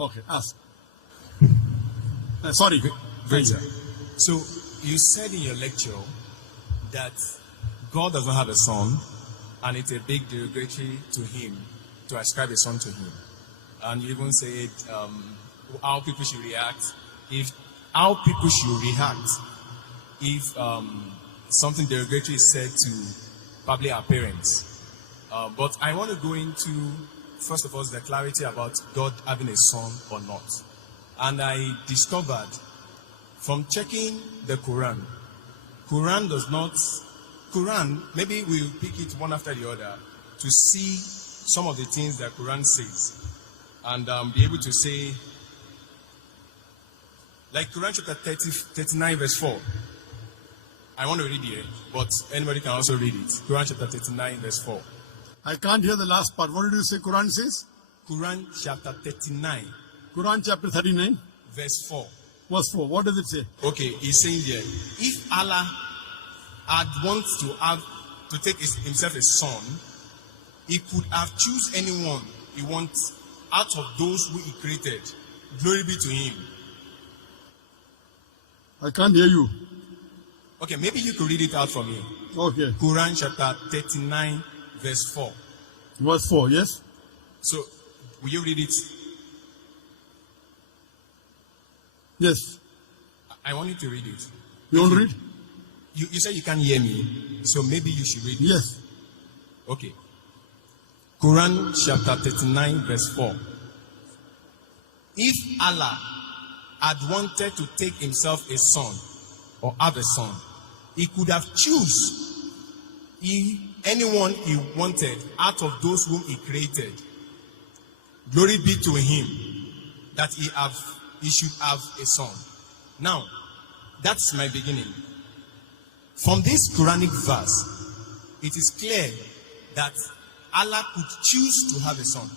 Okay, ask. Sorry. Great, sir. So, you said in your lecture that God does not have a son, and it's a big derogatory to him to ascribe a son to him. And you even said how people should react if something derogatory is said to probably our parents. But I want to go into, first of all, the clarity about God having a son or not. And I discovered from checking the Quran, maybe we'll pick it one after the other to see some of the things that Quran says and be able to say, like Quran chapter 39 verse 4. I want to read it, but anybody can also read it. Quran chapter 39 verse 4. I can't hear the last part. What did you say Quran says? Quran chapter 39. Quran chapter 39. Verse 4. Verse 4. What does it say? Okay, he's saying here, if Allah had wanted to take himself a son, he could have choose anyone he wants out of those who he created. Glory be to him. I can't hear you. Okay, maybe you could read it out for me. Okay. Quran chapter 39 verse 4. Verse 4, yes? So, will you read it? Yes. I want you to read it. You want to read? You said you can't hear me, so maybe you should read it. Yes. Okay. Quran chapter 39 verse 4. If Allah had wanted to take himself a son or have a son, he could have choose anyone he wanted out of those whom he created. Glory be to him that he should have a son. Now, that's my beginning. From this Quranic verse, it is clear that Allah could choose to have a son.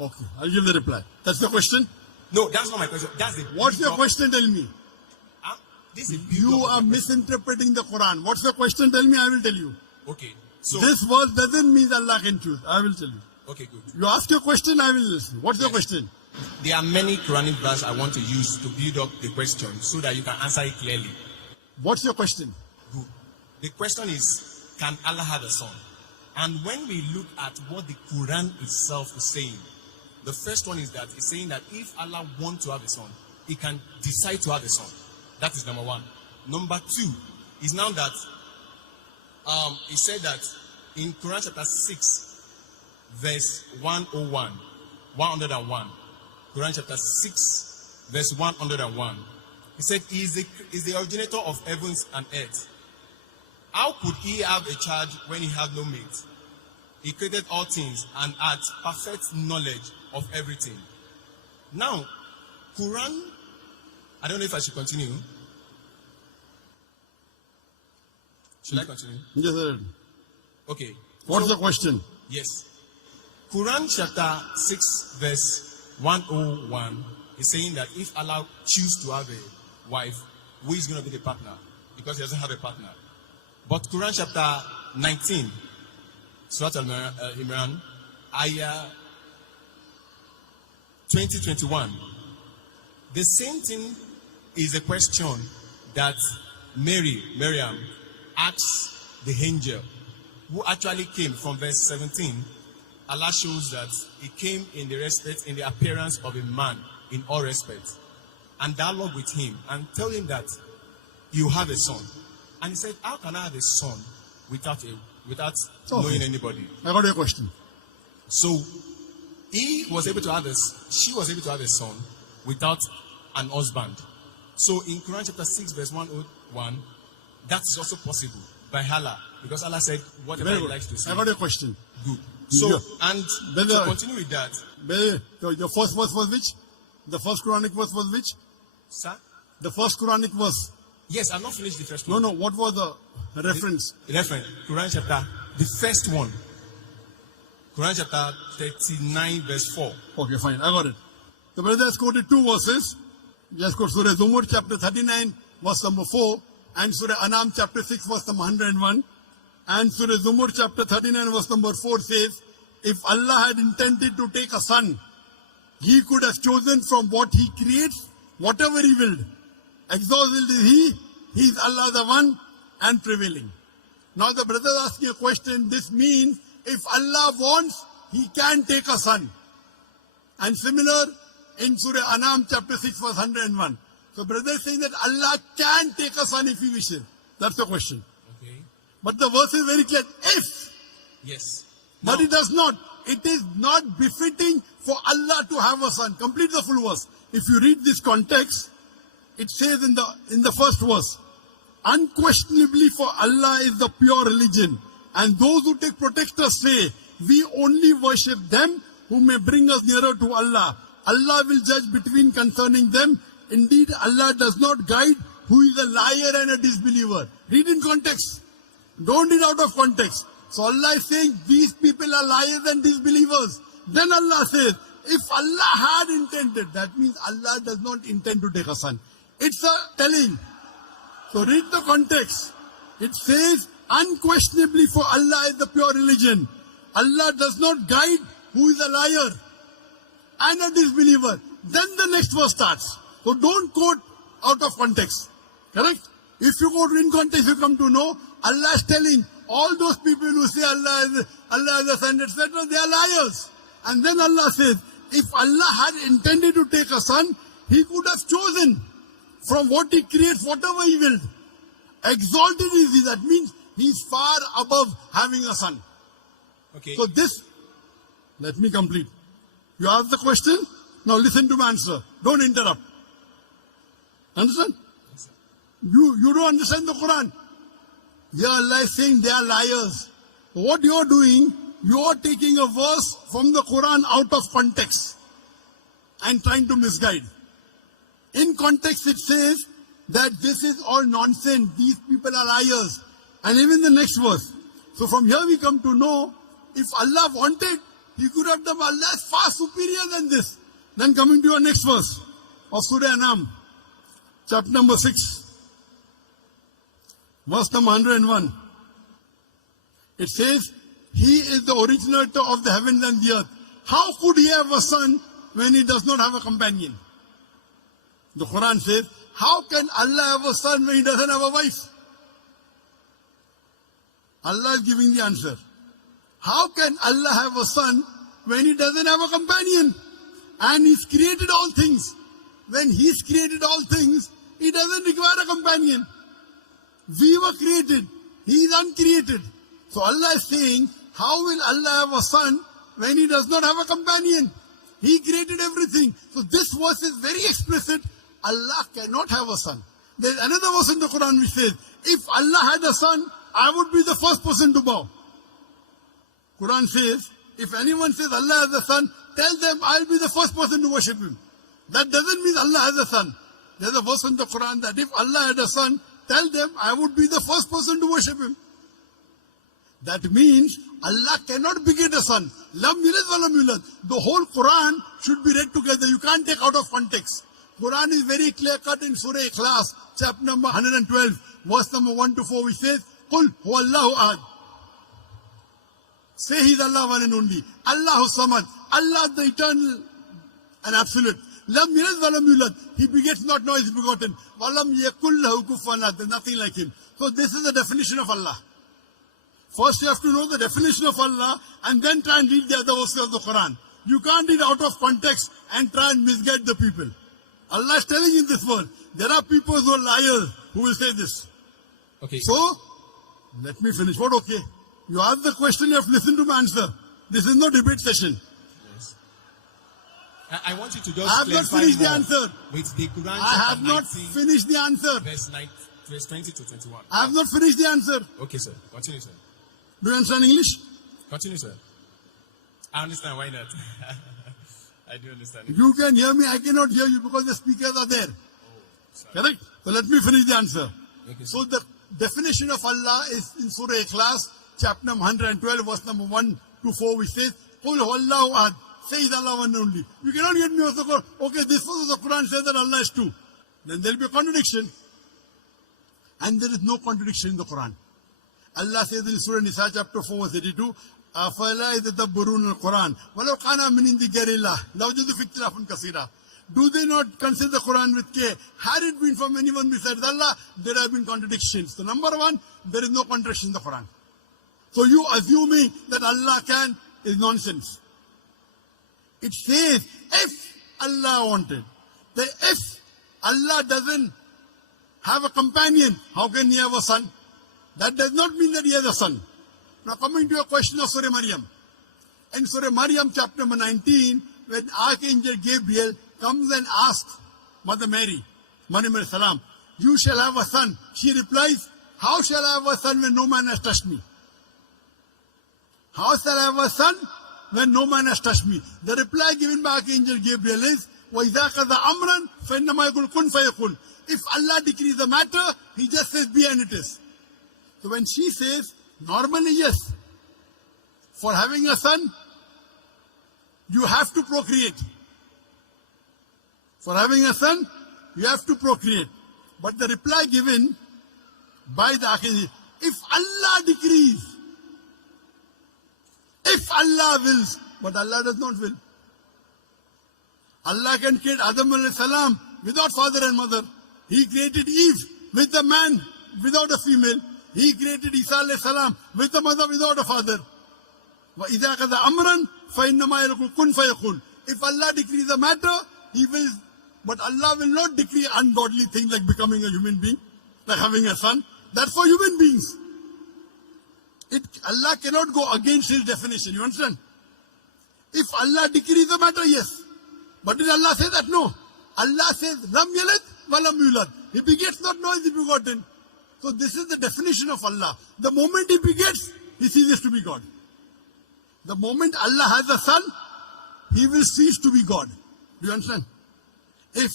Okay. I'll give the reply. That's the question? No, that's not my question. That's the What's your question? Tell me. This is You are misinterpreting the Quran. What's the question? Tell me, I will tell you. Okay. So this verse doesn't mean Allah can choose. I will tell you. Okay, good. You ask your question, I will listen. What's your question? There are many Quranic verses I want to use to build up the question so that you can answer it clearly. What's your question? Good. The question is, can Allah have a son? And when we look at what the Quran itself is saying, the first one is that it's saying that if Allah wants to have a son, he can decide to have a son. That is number one. Number two is now that he said that in Quran chapter 6, verse 101, Quran chapter 6, verse 101, he said, he is the originator of heavens and earth. How could he have a child when he had no mate? He created all things and had perfect knowledge of everything. Now, Quran, I don't know if I should continue. Should I continue? Yes, sir. Okay. What's the question? Yes. Quran chapter 6 verse 101 is saying that if Allah chooses to have a wife, who is going to be the partner? Because he doesn't have a partner. But Quran chapter 19, Surah Al-Imran, ayah 20-21. The same thing is a question that Miriam asks the angel, who actually came from verse 17. Allah shows that he came in the appearance of a man in all respects, and dialogue with him and tell him that you have a son. And he said, how can I have a son without knowing anybody? I got your question. So she was able to have a son without an husband. So in Quran chapter 6 verse 101, that is also possible by Allah, because Allah said whatever he likes to say. I got your question. Good. So and to continue with that, your first verse was which? The first Quranic verse was which? Sir? The first Quranic verse. Yes, I've not finished the first one. No. What was the reference? The reference. Quran chapter, the first one. Quran chapter 39 verse 4. Okay, fine. I got it. The brother has quoted two verses. Just quote Surah Zumur chapter 39 verse number 4 and Surah Anam chapter 6 verse number 101. And Surah Zumur chapter 39 verse number 4 says, if Allah had intended to take a son, He could have chosen from what he creates, whatever he willed. Exalted is he is Allah the one and prevailing. Now the brother is asking a question. This means if Allah wants, he can take a son. And similar in Surah Anam chapter 6 verse 101. So brother is saying that Allah can take a son if he wishes. That's the question. Okay. But the verse is very clear. If. Yes. But Now, it does not. It is not befitting for Allah to have a son. Complete the full verse. If you read this context, it says in the first verse, unquestionably for Allah is the pure religion, and those who take protectors say, we only worship them who may bring us nearer to Allah. Allah will judge between concerning them. Indeed, Allah does not guide who is a liar and a disbeliever. Read in context. Don't read out of context. So Allah is saying these people are liars and disbelievers. Then Allah says, if Allah had intended, that means Allah does not intend to take a son. It's a telling. So read the context. It says, unquestionably for Allah is the pure religion. Allah does not guide who is a liar and a disbeliever. Then the next verse starts. So don't quote out of context. Correct? If you quote in context, you come to know Allah is telling all those people who say Allah is a son, etc., they are liars. And then Allah says, if Allah had intended to take a son, he could have chosen from what he creates, whatever he willed. Exalted is he. That means he's far above having a son. okay. So this, let me complete. You ask the question, now listen to my answer. Don't interrupt. Understand? Yes, sir. You don't understand the Quran. Here Allah is saying they are liars. What you are doing, you are taking a verse from the Quran out of context and trying to misguide. In context it says that this is all nonsense. These people are liars. And even the next verse. So from here we come to know, if Allah wanted, he could have done. Allah is far superior than this. Then coming to your next verse of Surah Anam, chapter number 6. Verse number 101. It says, he is the originator of the heavens and the earth. How could he have a son when he does not have a companion? The Quran says, how can Allah have a son when he doesn't have a wife? Allah is giving the answer. How can Allah have a son when he doesn't have a companion? And he's created all things. When he's created all things, he doesn't require a companion. We were created. He is uncreated. So Allah is saying, how will Allah have a son when he does not have a companion? He created everything. So this verse is very explicit. Allah cannot have a son. There's another verse in the Quran which says, if Allah had a son, I would be the first person to bow. Quran says, if anyone says Allah has a son, tell them I'll be the first person to worship him. That doesn't mean Allah has a son. There's a verse in the Quran that if Allah had a son, tell them I would be the first person to worship him. That means Allah cannot beget a son. Lam yulad wa lam yulad. The whole Quran should be read together. You can't take out of context. Quran is very clear cut in Surah Ikhlas, chapter number 112, verse number 1 to 4, which says, Qul huwallahu ahad. Say he's Allah one and only. Allahu samad. Allah the eternal and absolute. Lam yulad wa lam yulad. He begets not, nor is begotten. Walam yakul lahu kufuwan ahad. There's nothing like him. So this is the definition of Allah. First you have to know the definition of Allah and then try and read the other verses of the Quran. You can't read out of context and try and misguide the people. Allah is telling in this world, there are people who are liars who will say this. Okay. So, let me finish. What okay? You ask the question, you have to listen to my answer. This is no debate session. Yes. I want you to just I have not finished the answer. With the Quran I have not 19, finished the answer. verse 20 to 21. I have not finished the answer. Okay, sir. Continue, sir. Do you understand English? Continue, sir. I understand. Why not? I do understand. You can hear me, I cannot hear you because the speakers are there. Sorry. Correct? So let me finish the answer. Okay, So the definition of Allah is in Surah Ikhlas, chapter number 112, verse number 1 to 4, which says, Qul huwallahu ahad. Say is Allah one and only. You cannot get me also, okay, this verse of the Quran says that Allah is two. Then there will be a contradiction. And there is no contradiction in the Quran. Allah says in Surah Nisa chapter 4 verse 82, أَفَلَا يَتَدَبَّرُونَ الْقُرْآنَ وَلَوْ كَانَ مِنْ عِنْدِ غَيْرِ اللَّهِ لَوَجَدُوا فِيهِ اخْتِلَافًا كَثِيرًا. Do they not consider the Quran with care? Had it been from anyone besides Allah, there have been contradictions. So number one, there is no contradiction in the Quran. So you assuming that Allah can is nonsense. It says, if Allah wanted, that if Allah doesn't have a companion, how can he have a son? That does not mean that he has a son. Now coming to your question of Surah Maryam. In Surah Maryam chapter number 19, when Archangel Gabriel comes and asks Mother Mary, Maryam alayhi salam, you shall have a son. She replies, how shall I have a son when no man has touched me? How shall I have a son when no man has touched me? The reply given by Archangel Gabriel is, وَإِذَا قَضَى أَمْرًا فَإِنَّمَا يَقُولُ كُنْ فَيَكُونُ. If Allah decrees the matter, He just says be and it is. So when she says, normally yes, for having a son, you have to procreate. For having a son, you have to procreate. But the reply given by the Archangel, if Allah decrees, if Allah wills, but Allah does not will. Allah can create Adam alayhi salam without father and mother. He created Eve with a man without a female. He created Isa alayhi salam with a mother without a father. وَإِذَا قَضَى أَمْرًا فَإِنَّمَا يَقُولُ كُنْ فَيَكُونُ. If Allah decrees a matter, He will, but Allah will not decree ungodly things like becoming a human being, like having a son. That's for human beings. Allah cannot go against His definition. You understand? If Allah decrees the matter, yes. But did Allah say that? No. Allah says, Lam yalid wa lam yulad. He begets not, nor is he begotten. So this is the definition of Allah. The moment He begets, He ceases to be God. The moment Allah has a son, He will cease to be God. Do you understand? If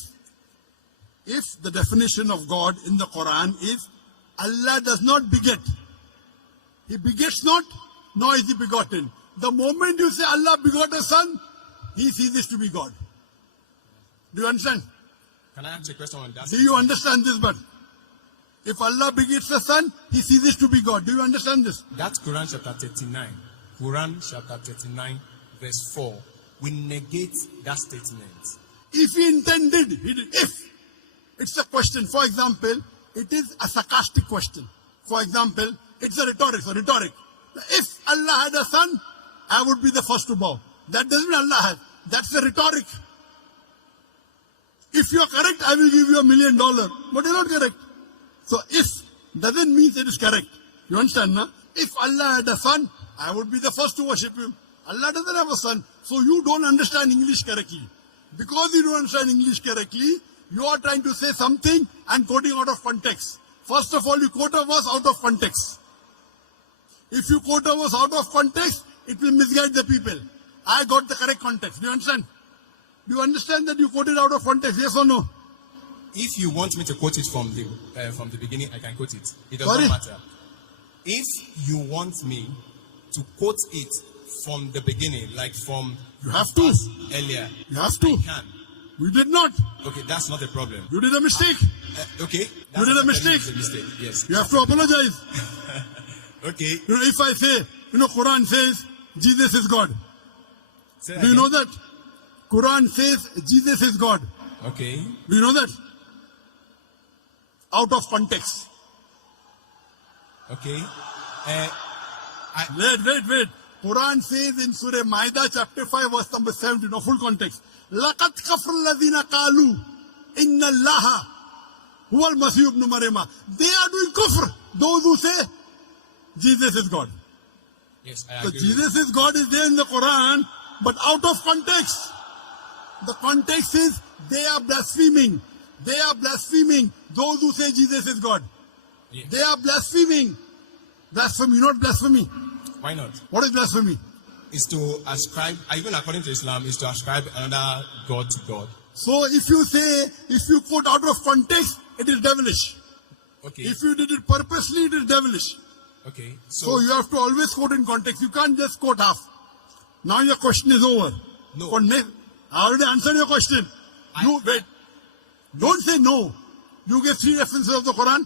the definition of God in the Quran is, Allah does not beget. He begets not, nor is He begotten. The moment you say Allah begot a son, He ceases to be God. Do you understand? Can I ask a question on that? Do you understand this? But if Allah begets a son, He ceases to be God. Do you understand this? That's Quran chapter 39. Quran chapter 39, verse 4. We negate that statement. If He intended, He did. If. It's a question. For example, it is a sarcastic question. For example, it's a rhetoric. If Allah had a son, I would be the first to bow. That doesn't mean Allah has. That's a rhetoric. If you are correct, I will give you $1 million. But you're not correct. So if doesn't mean it is correct. You understand, na? If Allah had a son, I would be the first to worship Him. Allah doesn't have a son. So you don't understand English correctly. Because you don't understand English correctly, you are trying to say something and quoting out of context. First of all, you quote a verse out of context. If you quote a verse out of context, it will misguide the people. I got the correct context. Do you understand? Do you understand that you quoted out of context? Yes or no? If you want me to quote it from the beginning, I can quote it. It does Sorry? not matter. If you want me to quote it from the beginning, like from You have to. earlier, You have to. I can. We did not. Okay, that's not a problem. You did a mistake. Okay, You did a mistake. A mistake. Yes. You have to apologize. Okay. You know, if I say, Quran says Jesus is God. Say Do you again. know that? Quran says Jesus is God. Okay. Do you know that? Out of context. Okay. Wait. Quran says in Surah Maida chapter 5 verse number 17, no full context. لَقَدْ كَفْرَ الَّذِينَ قَالُوا إِنَّ اللَّهَ هُوَ الْمَسِيحُ ابْنُ مَرْيَمَ. They are doing kufr. Those who say Jesus is God. Yes, I So agree. Jesus is God is there in the Quran, but out of context. The context is they are blaspheming. They are blaspheming those who say Jesus is God. Yes. They are blaspheming. Blasphemy, not blasphemy. Why not? What is blasphemy? Is to ascribe, even according to Islam, is to ascribe another God to God. So if you quote out of context, it is devilish. Okay. If you did it purposely, it is devilish. Okay. So you have to always quote in context. You can't just quote half. Now your question is over. No. I already answered your question. You wait. Don't say no. You get 3 references of the Quran.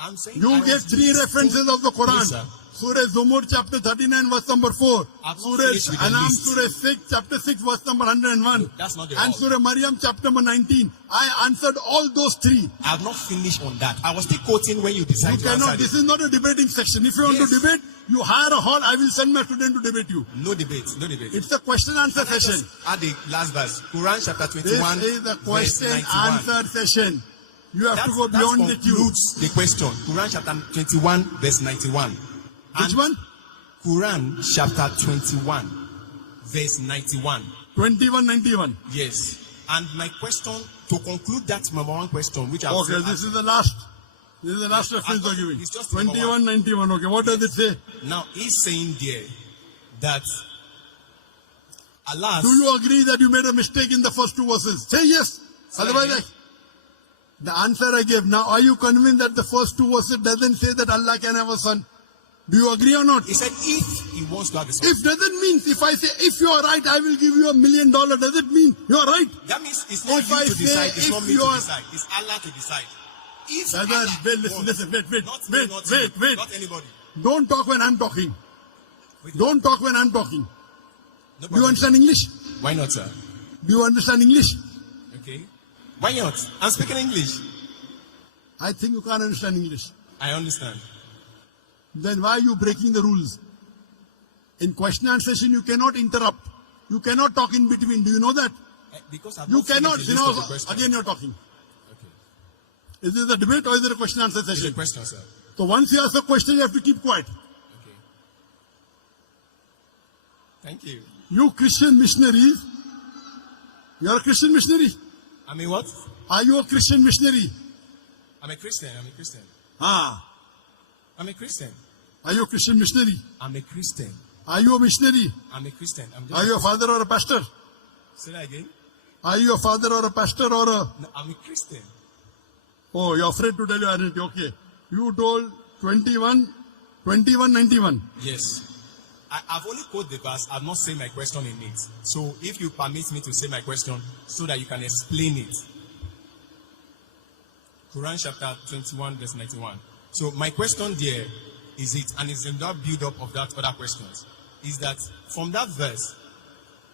I'm saying You I get was 3 being references so- of the Quran. Yes, sir. Surah Zumur chapter 39 verse number 4. I've not Surah finished with the Anam list. Surah 6 chapter 6 verse number 101. No, that's not the And all. Surah Maryam chapter number 19. I answered all those three. I have not finished on that. I was still quoting when you decide You to cannot, answer this it. is not a debating section. If you want Yes. to debate, you hire a hall, I will send my student to debate you. No debate, no debate. It's a question answer Can I session. just add the last verse. Quran chapter 21, This is the verse question 91. answer session. You have That, to go that beyond the queue. concludes the question. Quran chapter 21, verse 91. Which And one? Quran chapter 21, verse 91. 2191. Yes. And my question, to conclude that number one question, which I've Okay, said, this is the last. This is the last reference you're giving. It's just number 2191. Okay, what does it say? now he's saying there that Allah, Do you agree that you made a mistake in the first two verses? Say yes. Say Otherwise, again. the answer I gave. Now, are you convinced that the first two verses doesn't say that Allah can have a son? Do you agree or not? he said if he wants to have a son, If doesn't mean, if I say, if you are right, I will give you $1 million, does it mean you are right? that means it's not if you I to say decide, it's if not me you to are- decide, it's Allah to decide. If Brother, Allah wait, listen, wants, listen, wait, not me, not you, wait. not anybody. Don't talk when I'm talking. Wait. Don't talk when I'm talking. No Do you problem. understand English? Why not, sir? Do you understand English? Okay. Why not? I'm speaking English. I think you can't understand English. I understand. Then why are you breaking the rules? In question and session, you cannot interrupt. You cannot talk in between. Do you know that? Because I've You not finished cannot. the You list know, of the question. again you're talking. Okay. Is this a debate or is it a question answer It's a session? question, sir. So once you ask a question, you have to keep quiet. Okay. Thank you. You Christian missionaries, you're a Christian missionary. I mean, what? Are you a Christian missionary? I'm a Christian. I'm a Christian. Ah. I'm a Christian. Are you a Christian missionary? I'm a Christian. Are you a missionary? I'm a Christian. I'm just Are you a father or a pastor? Say that again. Are you a father or a pastor or a... No, I'm a Christian. Oh, you're afraid to tell your identity. Okay. You told 2191. Yes. I've only quoted the verse. I've not said my question in it. So if you permit me to say my question so that you can explain it. Quran chapter 21 verse 91. So my question there is it, and it's in that build up of that other questions, is that from that verse,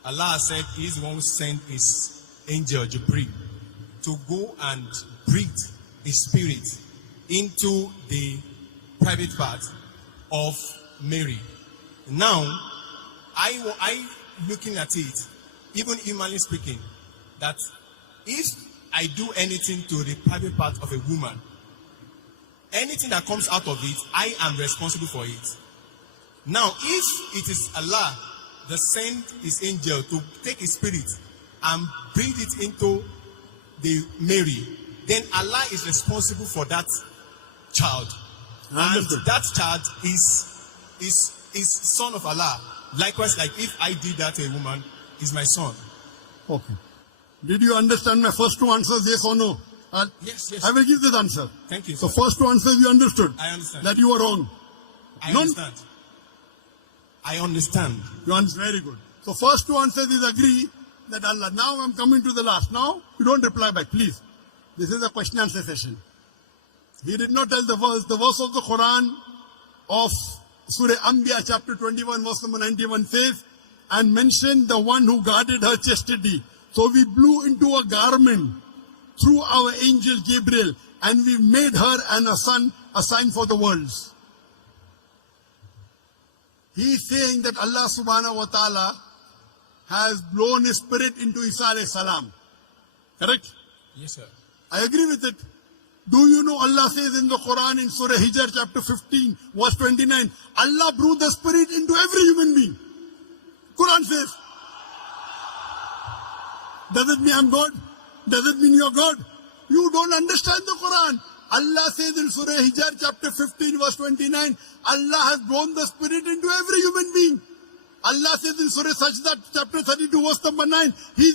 Allah said he is the one who sent his angel Jibreel to go and breathe his spirit into the private part of Mary. Now, I looking at it, even humanly speaking, that if I do anything to the private part of a woman, anything that comes out of it, I am responsible for it. Now, if it is Allah that sent his angel to take his spirit and bring it into the Mary, then Allah is responsible for that child. And Understood. that child is son of Allah. Likewise, like if I did that to a woman, is my son. Okay. Did you understand my first two answers, yes or no? Yes. I will give this answer. Thank you, So sir. first two answers you understood. I understand. That you were wrong. I None- understand. I understand. You understand? Very good. So first two answers is agree that Allah. Now I'm coming to the last. Now you don't reply back, please. This is a question answer session. He did not tell the verse. The verse of the Quran of Surah Anbiya chapter 21 verse number 91 says, and mentioned the one who guarded her chastity. So we blew into a garment through our angel Gabriel, and we made her and her son a sign for the worlds. He is saying that Allah subhanahu wa ta'ala has blown his spirit into Isa alayhi salam. Correct? Yes, sir. I agree with it. Do you know Allah says in the Quran in Surah Hijr chapter 15 verse 29, Allah breathed the spirit into every human being. Quran says. Does it mean I'm God? Does it mean you're God? You don't understand the Quran. Allah says in Surah Hijr chapter 15 verse 29, Allah has blown the spirit into every human being. Allah says in Surah Sajda chapter 32 verse number 9, here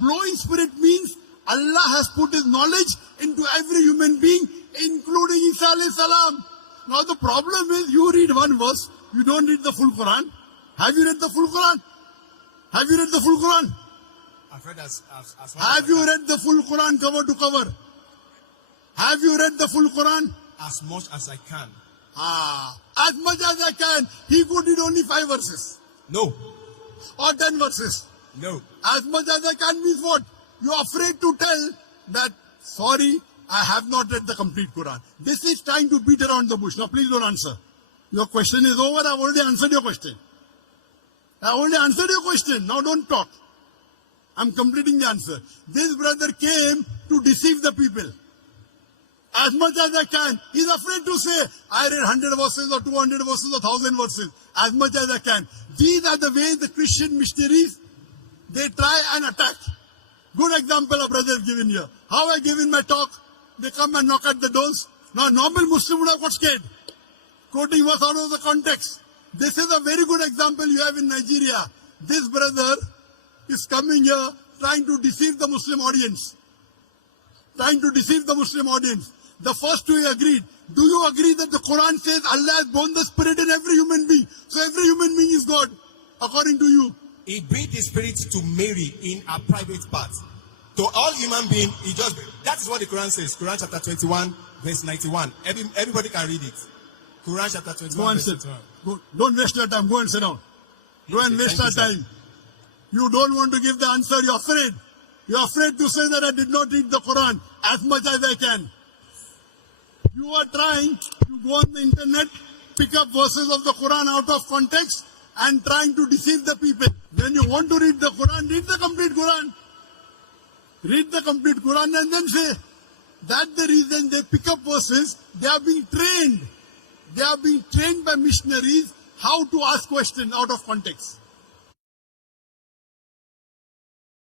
blowing spirit means Allah has put his knowledge into every human being, including Isa alayhi salam. Now the problem is you read one verse, you don't read the full Quran. Have you read the full Quran? Have you read the full Quran? I've read as Have you read the full Quran cover to cover? Have you read the full Quran? as much as I can. As much as I can. He could read only 5 verses No. or 10 verses. No. As much as I can means what? You are afraid to tell that, sorry, I have not read the complete Quran. This is trying to beat around the bush. Now please don't answer. Your question is over. I've already answered your question. I already answered your question. Now don't talk. I'm completing the answer. This brother came to deceive the people. As much as I can. He's afraid to say, I read 100 verses or 200 verses or 1000 verses. As much as I can. These are the ways the Christian missionaries, they try and attack. Good example of brothers given here. How I give in my talk, they come and knock at the doors. Now normal Muslim would have got scared. Quoting verse out of the context. This is a very good example you have in Nigeria. This brother is coming here trying to deceive the Muslim audience. Trying to deceive the Muslim audience. The first two he agreed. Do you agree that the Quran says Allah has born the spirit in every human being? So every human being is God, according to you. He breathed his spirit to Mary in a private part. To all human beings, he just, that is what the Quran says. Quran chapter 21, verse 91. Everybody can read it. Quran chapter 21, Go and verse sit. 91. Go. Don't waste your time. Go and sit down. Go and waste Thank our you, sir. time. You don't want to give the answer. You're afraid. You're afraid to say that I did not read the Quran as much as I can. You are trying to go on the internet, pick up verses of the Quran out of context and trying to deceive the people. When you want to read the Quran, read the complete Quran. Read the complete Quran and then say, that's the reason they pick up verses. They are being trained. They are being trained by missionaries how to ask questions out of context.